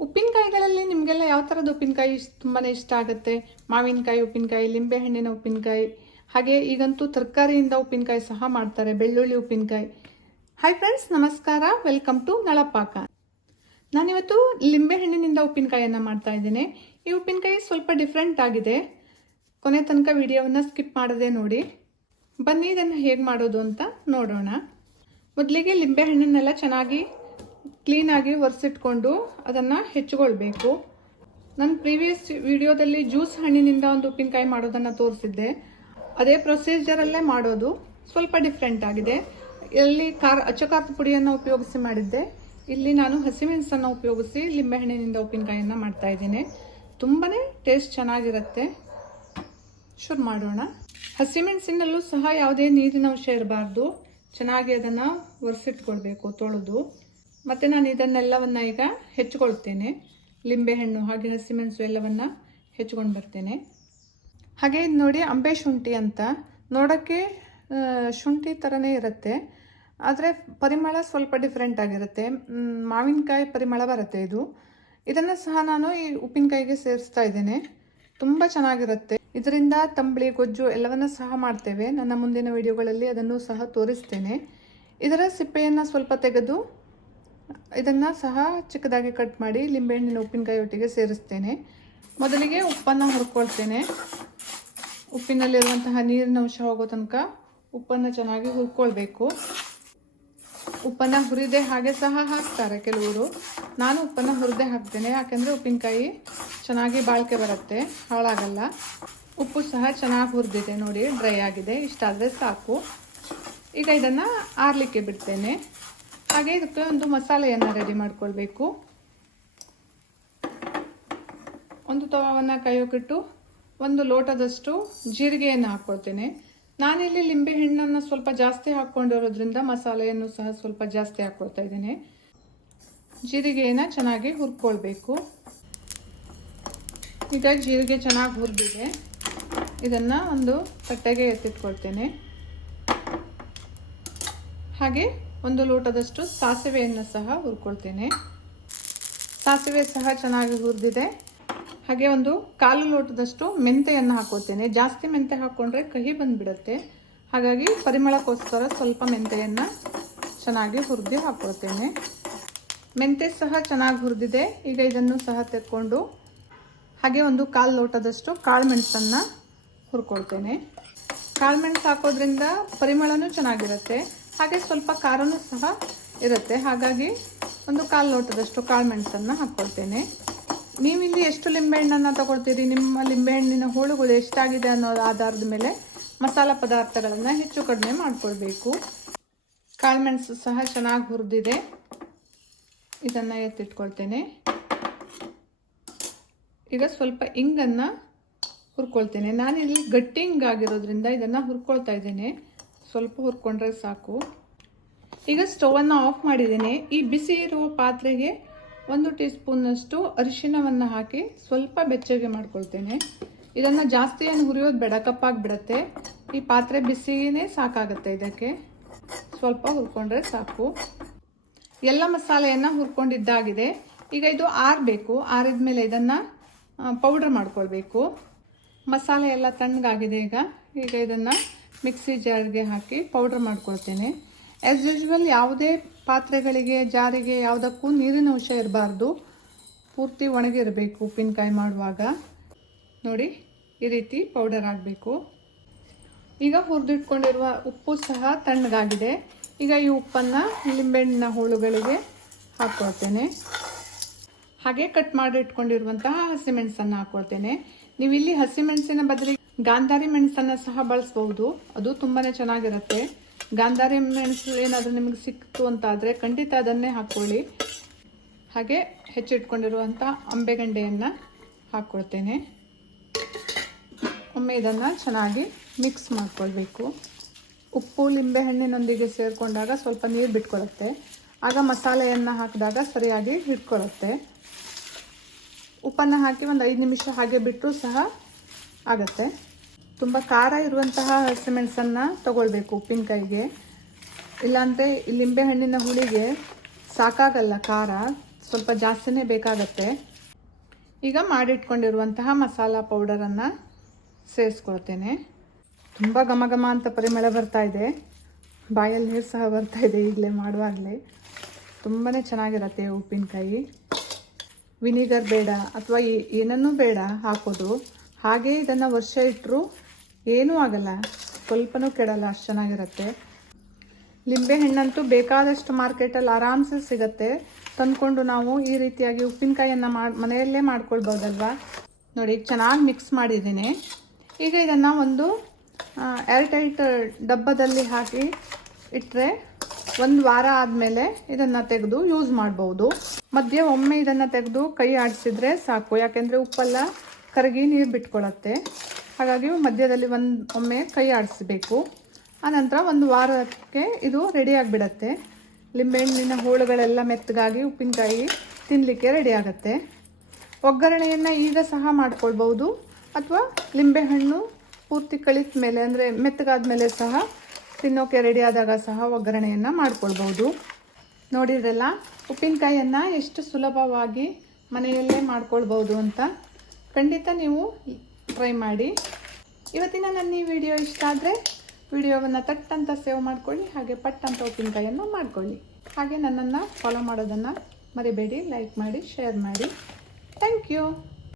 ಉಪ್ಪಿನಕಾಯಿಗಳಲ್ಲಿ ನಿಮಗೆಲ್ಲ ಯಾವ ಥರದ ಉಪ್ಪಿನಕಾಯಿ ತುಂಬಾ ಇಷ್ಟ ಆಗುತ್ತೆ? ಮಾವಿನಕಾಯಿ ಉಪ್ಪಿನಕಾಯಿ, ಲಿಂಬೆಹಣ್ಣಿನ ಉಪ್ಪಿನಕಾಯಿ, ಹಾಗೆ ಈಗಂತೂ ತರಕಾರಿಯಿಂದ ಉಪ್ಪಿನಕಾಯಿ ಸಹ ಮಾಡ್ತಾರೆ, ಬೆಳ್ಳುಳ್ಳಿ ಉಪ್ಪಿನಕಾಯಿ. ಹಾಯ್ ಫ್ರೆಂಡ್ಸ್, ನಮಸ್ಕಾರ. ವೆಲ್ಕಮ್ ಟು ನಳಪಾಕ. ನಾನಿವತ್ತು ಲಿಂಬೆಹಣ್ಣಿನಿಂದ ಉಪ್ಪಿನಕಾಯಿಯನ್ನು ಮಾಡ್ತಾ ಇದ್ದೇನೆ. ಈ ಉಪ್ಪಿನಕಾಯಿ ಸ್ವಲ್ಪ ಡಿಫ್ರೆಂಟ್ ಆಗಿದೆ. ಕೊನೆ ತನಕ ವಿಡಿಯೋವನ್ನು ಸ್ಕಿಪ್ ಮಾಡದೆ ನೋಡಿ. ಬನ್ನಿ ಇದನ್ನು ಹೇಗೆ ಮಾಡೋದು ಅಂತ ನೋಡೋಣ. ಮೊದಲಿಗೆ ಲಿಂಬೆಹಣ್ಣನ್ನೆಲ್ಲ ಚೆನ್ನಾಗಿ ಕ್ಲೀನಾಗಿ ಒರೆಸಿಟ್ಕೊಂಡು ಅದನ್ನು ಹೆಚ್ಚಿಕೊಳ್ಬೇಕು. ನನ್ನ ಪ್ರೀವಿಯಸ್ ವಿಡಿಯೋದಲ್ಲಿ ಜ್ಯೂಸ್ ಹಣ್ಣಿನಿಂದ ಒಂದು ಉಪ್ಪಿನಕಾಯಿ ಮಾಡೋದನ್ನು ತೋರಿಸಿದ್ದೆ. ಅದೇ ಪ್ರೊಸೀಜರಲ್ಲೇ ಮಾಡೋದು, ಸ್ವಲ್ಪ ಡಿಫ್ರೆಂಟ್ ಆಗಿದೆ. ಇಲ್ಲಿ ಅಚ್ಚಕಾರದ ಪುಡಿಯನ್ನು ಉಪಯೋಗಿಸಿ ಮಾಡಿದ್ದೆ. ಇಲ್ಲಿ ನಾನು ಹಸಿಮೆಣಸನ್ನು ಉಪಯೋಗಿಸಿ ಲಿಂಬೆಹಣ್ಣಿನಿಂದ ಉಪ್ಪಿನಕಾಯಿಯನ್ನು ಮಾಡ್ತಾ ಇದ್ದೇನೆ. ತುಂಬಾ ಟೇಸ್ಟ್ ಚೆನ್ನಾಗಿರುತ್ತೆ. ಶುರು ಮಾಡೋಣ. ಹಸಿಮೆಣಸಿನಲ್ಲೂ ಸಹ ಯಾವುದೇ ನೀರಿನ ಅಂಶ ಇರಬಾರ್ದು. ಚೆನ್ನಾಗಿ ಅದನ್ನು ಒರೆಸಿಟ್ಕೊಳ್ಬೇಕು ತೊಳೆದು. ಮತ್ತು ನಾನು ಇದನ್ನೆಲ್ಲವನ್ನು ಈಗ ಹೆಚ್ಚಿಕೊಳ್ತೇನೆ. ಲಿಂಬೆಹಣ್ಣು ಹಾಗೆ ಹಸಿಮೆಣಸು ಎಲ್ಲವನ್ನು ಹೆಚ್ಚಿಕೊಂಡು ಬರ್ತೇನೆ. ಹಾಗೆ ಇದು ನೋಡಿ, ಅಂಬೆ ಶುಂಠಿ ಅಂತ. ನೋಡೋಕ್ಕೆ ಶುಂಠಿ ಥರನೇ ಇರುತ್ತೆ, ಆದರೆ ಪರಿಮಳ ಸ್ವಲ್ಪ ಡಿಫ್ರೆಂಟ್ ಆಗಿರುತ್ತೆ. ಮಾವಿನಕಾಯಿ ಪರಿಮಳ ಬರುತ್ತೆ ಇದು. ಇದನ್ನು ಸಹ ನಾನು ಈ ಉಪ್ಪಿನಕಾಯಿಗೆ ಸೇರಿಸ್ತಾ ಇದ್ದೇನೆ. ತುಂಬ ಚೆನ್ನಾಗಿರುತ್ತೆ. ಇದರಿಂದ ತಂಬಳಿ, ಗೊಜ್ಜು ಎಲ್ಲವನ್ನು ಸಹ ಮಾಡ್ತೇವೆ. ನನ್ನ ಮುಂದಿನ ವಿಡಿಯೋಗಳಲ್ಲಿ ಅದನ್ನು ಸಹ ತೋರಿಸ್ತೇನೆ. ಇದರ ಸಿಪ್ಪೆಯನ್ನು ಸ್ವಲ್ಪ ತೆಗೆದು ಇದನ್ನು ಸಹ ಚಿಕ್ಕದಾಗಿ ಕಟ್ ಮಾಡಿ ಲಿಂಬೆಹಣ್ಣಿನ ಉಪ್ಪಿನಕಾಯಿ ಒಟ್ಟಿಗೆ ಸೇರಿಸ್ತೇನೆ. ಮೊದಲಿಗೆ ಉಪ್ಪನ್ನು ಹುರ್ಕೊಳ್ತೇನೆ. ಉಪ್ಪಿನಲ್ಲಿರುವಂತಹ ನೀರಿನ ಅಂಶ ಹೋಗೋ ತನಕ ಉಪ್ಪನ್ನು ಚೆನ್ನಾಗಿ ಹುರ್ಕೊಳ್ಬೇಕು. ಉಪ್ಪನ್ನು ಹುರಿದೆ ಹಾಗೆ ಸಹ ಹಾಕ್ತಾರೆ ಕೆಲವರು. ನಾನು ಉಪ್ಪನ್ನು ಹುರಿದೆ ಹಾಕ್ತೇನೆ, ಯಾಕೆಂದರೆ ಉಪ್ಪಿನಕಾಯಿ ಚೆನ್ನಾಗಿ ಬಾಳಿಕೆ ಬರುತ್ತೆ, ಹಾಳಾಗಲ್ಲ. ಉಪ್ಪು ಸಹ ಚೆನ್ನಾಗಿ ಹುರಿದಿದೆ ನೋಡಿ, ಡ್ರೈ ಆಗಿದೆ. ಇಷ್ಟಾದರೆ ಸಾಕು. ಈಗ ಇದನ್ನು ಆರಲಿಕ್ಕೆ ಬಿಡ್ತೇನೆ. ಹಾಗೆ ಇದಕ್ಕೆ ಒಂದು ಮಸಾಲೆಯನ್ನು ರೆಡಿ ಮಾಡ್ಕೊಳ್ಬೇಕು. ಒಂದು ತವಾವನ್ನು ಕಾಯೋಕ್ಕಿಟ್ಟು 1 ಲೋಟದಷ್ಟು ಜೀರಿಗೆಯನ್ನು ಹಾಕ್ಕೊಳ್ತೇನೆ. ನಾನಿಲ್ಲಿ ಲಿಂಬೆಹಣ್ಣನ್ನು ಸ್ವಲ್ಪ ಜಾಸ್ತಿ ಹಾಕ್ಕೊಂಡಿರೋದ್ರಿಂದ ಮಸಾಲೆಯನ್ನು ಸಹ ಸ್ವಲ್ಪ ಜಾಸ್ತಿ ಹಾಕ್ಕೊಳ್ತಾ ಇದ್ದೇನೆ. ಜೀರಿಗೆಯನ್ನು ಚೆನ್ನಾಗಿ ಹುರ್ಕೊಳ್ಬೇಕು. ಈಗ ಜೀರಿಗೆ ಚೆನ್ನಾಗಿ ಹುರಿದಿದೆ. ಇದನ್ನು ಒಂದು ತಟ್ಟೆಗೆ ಎತ್ತಿಟ್ಕೊಳ್ತೇನೆ. ಹಾಗೆ 1 ಲೋಟದಷ್ಟು ಸಾಸಿವೆಯನ್ನು ಸಹ ಹುರ್ಕೊಳ್ತೇನೆ. ಸಾಸಿವೆ ಸಹ ಚೆನ್ನಾಗಿ ಹುರಿದಿದೆ. ಹಾಗೆ 1/4 ಲೋಟದಷ್ಟು ಮೆಂತೆಯನ್ನು ಹಾಕ್ಕೊಳ್ತೇನೆ. ಜಾಸ್ತಿ ಮೆಂತೆ ಹಾಕ್ಕೊಂಡ್ರೆ ಕಹಿ ಬಂದುಬಿಡುತ್ತೆ. ಹಾಗಾಗಿ ಪರಿಮಳಕ್ಕೋಸ್ಕರ ಸ್ವಲ್ಪ ಮೆಂತೆಯನ್ನು ಚೆನ್ನಾಗಿ ಹುರಿದು ಹಾಕ್ಕೊಳ್ತೇನೆ. ಮೆಂತೆ ಸಹ ಚೆನ್ನಾಗಿ ಹುರಿದಿದೆ. ಈಗ ಇದನ್ನು ಸಹ ತೆಕ್ಕೊಂಡು ಹಾಗೆ 1/4 ಲೋಟದಷ್ಟು ಕಾಳುಮೆಣಸನ್ನು ಹುರ್ಕೊಳ್ತೇನೆ. ಕಾಳುಮೆಣಸು ಹಾಕೋದ್ರಿಂದ ಪರಿಮಳನೂ ಚೆನ್ನಾಗಿರುತ್ತೆ, ಹಾಗೆ ಸ್ವಲ್ಪ ಖಾರನೂ ಸಹ ಇರುತ್ತೆ. ಹಾಗಾಗಿ 1/4 ಲೋಟದಷ್ಟು ಕಾಳುಮೆಣಸನ್ನು ಹಾಕ್ಕೊಳ್ತೇನೆ. ನೀವಿಲ್ಲಿ ಎಷ್ಟು ಲಿಂಬೆಹಣ್ಣನ್ನು ತಗೊಳ್ತೀರಿ, ನಿಮ್ಮ ಲಿಂಬೆಹಣ್ಣಿನ ಹೋಳುಗಳು ಎಷ್ಟಾಗಿದೆ ಅನ್ನೋ ಆಧಾರದ ಮೇಲೆ ಮಸಾಲ ಪದಾರ್ಥಗಳನ್ನು ಹೆಚ್ಚು ಕಡಿಮೆ ಮಾಡಿಕೊಳ್ಬೇಕು. ಕಾಳುಮೆಣಸು ಸಹ ಚೆನ್ನಾಗಿ ಹುರಿದಿದೆ. ಇದನ್ನು ಎತ್ತಿಟ್ಕೊಳ್ತೇನೆ. ಈಗ ಸ್ವಲ್ಪ ಇಂಗನ್ನು ಹುರ್ಕೊಳ್ತೇನೆ. ನಾನಿಲ್ಲಿ ಗಟ್ಟಿ ಹಿಂಗಾಗಿರೋದ್ರಿಂದ ಇದನ್ನು ಹುರ್ಕೊಳ್ತಾ ಇದ್ದೇನೆ. ಸ್ವಲ್ಪ ಹುರ್ಕೊಂಡ್ರೆ ಸಾಕು. ಈಗ ಸ್ಟವನ್ನು ಆಫ್ ಮಾಡಿದ್ದೇನೆ. ಈ ಬಿಸಿ ಇರುವ ಪಾತ್ರೆಗೆ 1 ಟೀ ಸ್ಪೂನ್ನಷ್ಟು ಅರಿಶಿಣವನ್ನು ಹಾಕಿ ಸ್ವಲ್ಪ ಬೆಚ್ಚಗೆ ಮಾಡ್ಕೊಳ್ತೇನೆ. ಇದನ್ನು ಜಾಸ್ತಿಯನ್ನು ಹುರಿಯೋದು ಬೇಡ, ಕಪ್ಪಾಗಿಬಿಡತ್ತೆ. ಈ ಪಾತ್ರೆ ಬಿಸಿಯೇ ಸಾಕಾಗುತ್ತೆ. ಇದಕ್ಕೆ ಸ್ವಲ್ಪ ಹುರ್ಕೊಂಡ್ರೆ ಸಾಕು. ಎಲ್ಲ ಮಸಾಲೆಯನ್ನು ಹುರ್ಕೊಂಡಿದ್ದಾಗಿದೆ. ಈಗ ಇದು ಆರಬೇಕು. ಆರಿದ ಮೇಲೆ ಇದನ್ನು ಪೌಡ್ರ್ ಮಾಡ್ಕೊಳ್ಬೇಕು. ಮಸಾಲೆ ಎಲ್ಲ ತಣ್ಣಗಾಗಿದೆ. ಈಗ ಇದನ್ನು ಮಿಕ್ಸಿ ಜಾರ್ಗೆ ಹಾಕಿ ಪೌಡ್ರ್ ಮಾಡ್ಕೊಳ್ತೇನೆ. ಆ್ಯಸ್ ಯೂಶ್ವಲ್ ಯಾವುದೇ ಪಾತ್ರೆಗಳಿಗೆ, ಜಾರಿಗೆ ಯಾವುದಕ್ಕೂ ನೀರಿನ ಅಂಶ ಇರಬಾರ್ದು. ಪೂರ್ತಿ ಒಣಗಿರಬೇಕು ಉಪ್ಪಿನಕಾಯಿ ಮಾಡುವಾಗ. ನೋಡಿ, ಈ ರೀತಿ ಪೌಡರ್ ಆಗಬೇಕು. ಈಗ ಹುರಿದಿಟ್ಕೊಂಡಿರುವ ಉಪ್ಪು ಸಹ ತಣ್ಣಗಾಗಿದೆ. ಈಗ ಈ ಉಪ್ಪನ್ನು ಲಿಂಬೆಹಣ್ಣಿನ ಹೋಳುಗಳಿಗೆ ಹಾಕ್ಕೊಳ್ತೇನೆ. ಹಾಗೆ ಕಟ್ ಮಾಡಿ ಇಟ್ಕೊಂಡಿರುವಂತಹ ಹಸಿಮೆಣಸನ್ನು ಹಾಕ್ಕೊಳ್ತೇನೆ. ನೀವು ಇಲ್ಲಿ ಹಸಿಮೆಣಸಿನ ಬದಲಿಗೆ ಗಾಂಧಾರಿ ಮೆಣಸನ್ನು ಸಹ ಬಳಸ್ಬಹುದು. ಅದು ತುಂಬಾ ಚೆನ್ನಾಗಿರುತ್ತೆ. ಗಾಂಧಾರಿ ಮೆಣಸು ಏನಾದರೂ ನಿಮಗೆ ಸಿಕ್ತು ಅಂತಾದರೆ ಖಂಡಿತ ಅದನ್ನೇ ಹಾಕ್ಕೊಳ್ಳಿ. ಹಾಗೆ ಹೆಚ್ಚಿಟ್ಕೊಂಡಿರುವಂಥ ಅಂಬೆಗಂಡೆಯನ್ನು ಹಾಕ್ಕೊಳ್ತೇನೆ. ಒಮ್ಮೆ ಇದನ್ನು ಚೆನ್ನಾಗಿ ಮಿಕ್ಸ್ ಮಾಡ್ಕೊಳ್ಬೇಕು. ಉಪ್ಪು ಲಿಂಬೆಹಣ್ಣಿನೊಂದಿಗೆ ಸೇರಿಕೊಂಡಾಗ ಸ್ವಲ್ಪ ನೀರು ಬಿಟ್ಕೊಳ್ಳುತ್ತೆ. ಆಗ ಮಸಾಲೆಯನ್ನು ಹಾಕಿದಾಗ ಸರಿಯಾಗಿ ಹಿಡ್ಕೊಳ್ಳುತ್ತೆ. ಉಪ್ಪನ್ನು ಹಾಕಿ 5 ನಿಮಿಷ ಹಾಗೆ ಬಿಟ್ಟರೂ ಸಹ ಆಗುತ್ತೆ. ತುಂಬ ಖಾರ ಇರುವಂತಹ ಹಸಿಮೆಣಸನ್ನು ತಗೊಳ್ಬೇಕು ಉಪ್ಪಿನಕಾಯಿಗೆ. ಇಲ್ಲಾಂದರೆ ಲಿಂಬೆಹಣ್ಣಿನ ಹುಳಿಗೆ ಸಾಕಾಗಲ್ಲ ಖಾರ. ಸ್ವಲ್ಪ ಜಾಸ್ತಿನೇ ಬೇಕಾಗತ್ತೆ. ಈಗ ಮಾಡಿಟ್ಕೊಂಡಿರುವಂತಹ ಮಸಾಲ ಪೌಡರನ್ನು ಸೇರಿಸ್ಕೊಳ್ತೇನೆ. ತುಂಬ ಘಮ ಘಮ ಅಂತ ಪರಿಮಳ ಬರ್ತಾ ಇದೆ, ಬಾಯಲ್ಲಿ ನೀರು ಸಹ ಬರ್ತಾ ಇದೆ ಈಗಲೇ ಮಾಡುವಾಗಲೇ. ತುಂಬಾ ಚೆನ್ನಾಗಿರತ್ತೆ ಉಪ್ಪಿನಕಾಯಿ. ವಿನಿಗರ್ ಬೇಡ ಅಥವಾ ಏನನ್ನೂ ಬೇಡ ಹಾಕೋದು. ಹಾಗೇ ಇದನ್ನು ವರ್ಷ ಇಟ್ಟರೂ ಏನೂ ಆಗಲ್ಲ, ಸ್ವಲ್ಪನೂ ಕೆಡಲ್ಲ, ಅಷ್ಟು ಚೆನ್ನಾಗಿರುತ್ತೆ. ಲಿಂಬೆಹಣ್ಣಂತೂ ಬೇಕಾದಷ್ಟು ಮಾರ್ಕೆಟಲ್ಲಿ ಆರಾಮ್ಸೆ ಸಿಗುತ್ತೆ. ತಂದ್ಕೊಂಡು ನಾವು ಈ ರೀತಿಯಾಗಿ ಉಪ್ಪಿನಕಾಯಿಯನ್ನು ಮನೆಯಲ್ಲೇ ಮಾಡ್ಕೊಳ್ಬೋದಲ್ವ. ನೋಡಿ, ಚೆನ್ನಾಗಿ ಮಿಕ್ಸ್ ಮಾಡಿದ್ದೀನಿ. ಈಗ ಇದನ್ನು ಒಂದು ಏರ್ಟೈಟ್ ಡಬ್ಬದಲ್ಲಿ ಹಾಕಿ ಇಟ್ಟರೆ 1 ವಾರ ಆದಮೇಲೆ ಇದನ್ನು ತೆಗೆದು ಯೂಸ್ ಮಾಡ್ಬೋದು. ಮಧ್ಯೆ ಒಮ್ಮೆ ಇದನ್ನು ತೆಗೆದು ಕೈ ಆಡಿಸಿದ್ರೆ ಸಾಕು, ಯಾಕೆಂದರೆ ಉಪ್ಪೆಲ್ಲ ಕರಗಿ ನೀರು ಬಿಟ್ಕೊಳ್ಳುತ್ತೆ. ಹಾಗಾಗಿ ಮಧ್ಯದಲ್ಲಿ ಒಮ್ಮೆ ಕೈ ಆಡಿಸ್ಬೇಕು. ಆನಂತರ 1 ವಾರಕ್ಕೆ ಇದು ರೆಡಿ ಆಗಿಬಿಡತ್ತೆ. ಲಿಂಬೆಹಣ್ಣಿನ ಹೋಳುಗಳೆಲ್ಲ ಮೆತ್ತಗಾಗಿ ಉಪ್ಪಿನಕಾಯಿ ತಿನ್ನಲಿಕ್ಕೆ ರೆಡಿ ಆಗುತ್ತೆ. ಒಗ್ಗರಣೆಯನ್ನು ಈಗ ಸಹ ಮಾಡ್ಕೊಳ್ಬೋದು, ಅಥವಾ ಲಿಂಬೆಹಣ್ಣು ಪೂರ್ತಿ ಕಳಿತ ಮೇಲೆ ಅಂದರೆ ಮೆತ್ತಗಾದ ಮೇಲೆ ಸಹ ತಿನ್ನೋಕೆ ರೆಡಿ ಆದಾಗ ಸಹ ಒಗ್ಗರಣೆಯನ್ನು ಮಾಡ್ಕೊಳ್ಬೋದು. ನೋಡಿದ್ರಲ್ಲ ಉಪ್ಪಿನಕಾಯಿಯನ್ನು ಎಷ್ಟು ಸುಲಭವಾಗಿ ಮನೆಯಲ್ಲೇ ಮಾಡ್ಕೊಳ್ಬೋದು ಅಂತ. ಖಂಡಿತ ನೀವು ಟ್ರೈ ಮಾಡಿ. ಇವತ್ತಿನ ನನ್ನ ಈ ವಿಡಿಯೋ ಇಷ್ಟ ಆದರೆ ವಿಡಿಯೋವನ್ನು ತಟ್ಟಂತ ಸೇವ್ ಮಾಡ್ಕೊಳ್ಳಿ, ಹಾಗೆ ಪಟ್ಟಂತ ಉಪ್ಪಿನಕಾಯಿಯನ್ನು ಮಾಡ್ಕೊಳ್ಳಿ. ಹಾಗೆ ನನ್ನನ್ನು ಫಾಲೋ ಮಾಡೋದನ್ನು ಮರಿಬೇಡಿ. ಲೈಕ್ ಮಾಡಿ, ಶೇರ್ ಮಾಡಿ. Thank you.